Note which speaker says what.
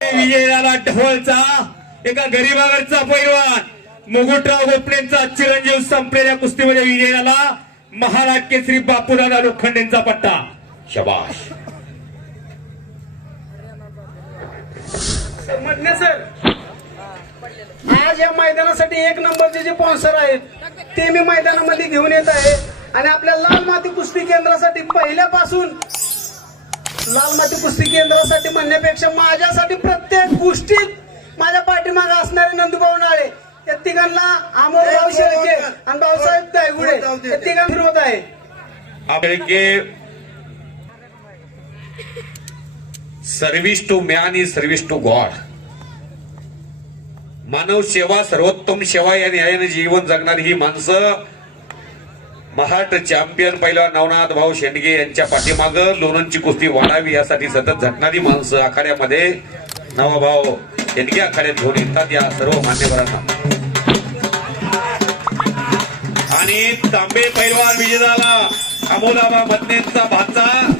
Speaker 1: विजयाला ढवळचा एका गरीबावरचा पैलवान. मुगुटराव गोपणेंचा चिरंजीव संपलेल्या कुस्तीमध्ये विजय झाला महाराष्ट्र श्री बापूदादा लोखंडेंचा पट्टा. शबाश
Speaker 2: म्हटले सर? आज या मैदानासाठी एक नंबरचे जे स्पॉन्सर आहेत ते मी मैदानामध्ये घेऊन येत आहे. आणि आपल्या लाल माती कुस्ती केंद्रासाठी पहिल्यापासून लाल माती कुस्ती केंद्रासाठी म्हणण्यापेक्षा माझ्यासाठी प्रत्येक गोष्टीत माझ्या पाठीमागे असणारे नंदुभाऊ नाळे. या तिघांना अमोलराव शेळके आणि भाऊसाहेब दायगुडे या तिघांना विरोध आहे.
Speaker 1: आपले service to man is service to God. मानव सेवा सर्वोत्तम सेवा या न्यायाने जीवन जगणारी ही माणसं महाराष्ट्र चॅम्पियन पहिला नवनाथ भाऊ शेंडगे यांच्या पाठीमागं लोणंदची कुस्ती वाढावी यासाठी सतत झटणारी माणसं आखाड्यामध्ये. नवभाऊ शेंडगे आखाड्यात घेऊन येतात या सर्व मान्यवरांना. आणि तांबे पैलवान विजय झाला अमोलाबा मतनेचा भाचा